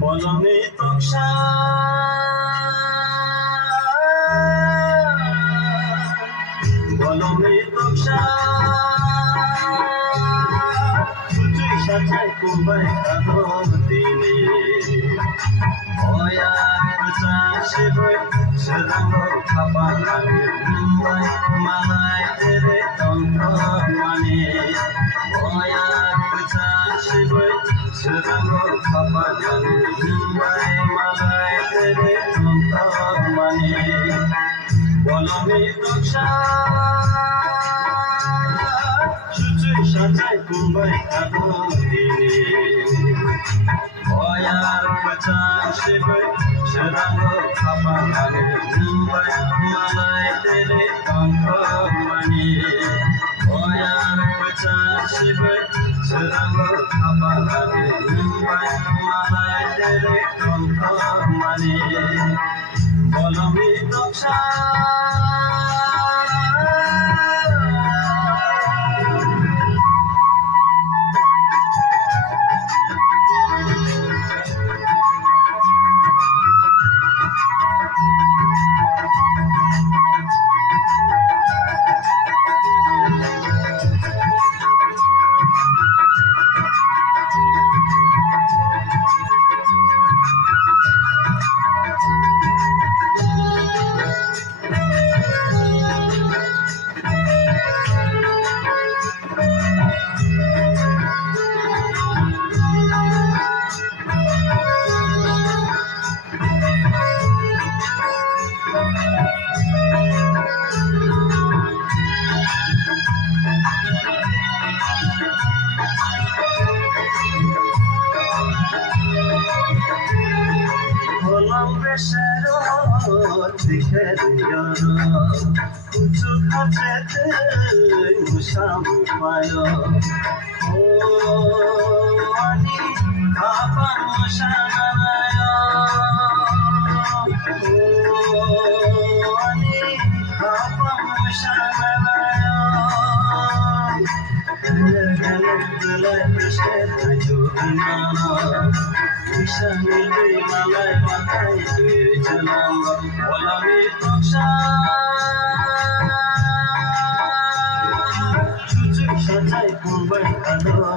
বলমে তকসা বলমে তকসা সুচুই সাজাই কুম্বাই কালো দিনে ওয়ার চাষে বই সরঙ্গ খাপালামে মুম্বাই মালাই তেরে তন্ত মানে ওয়ার চাষে বই সরঙ্গ খাপালামে মুম্বাই মালাই তেরে তন্ত মানে বলমে তকসা সুচুই সাজাই কুম্বাই কালো দিনে ওয়ার চাষে বই সরঙ্গ খাপালামে মুম্বাই মালাই তেরে তন্ত মানে ওয়ার চাষে বই সরঙ্গ খাপালামে মুম্বাই মালাই তেরে তন্ত মানে বলমে তকসা দিখের উঁচু খাচেতে মুসাম পায় ও আনি খাবার মশানায় ও আনি খাবার মশানায় গেলে গেলে বেশে জোনা মিশাইলে মালায় মাথায় চলাম বলমে তকসা সুচুই সাজাই কুম্বাই কালো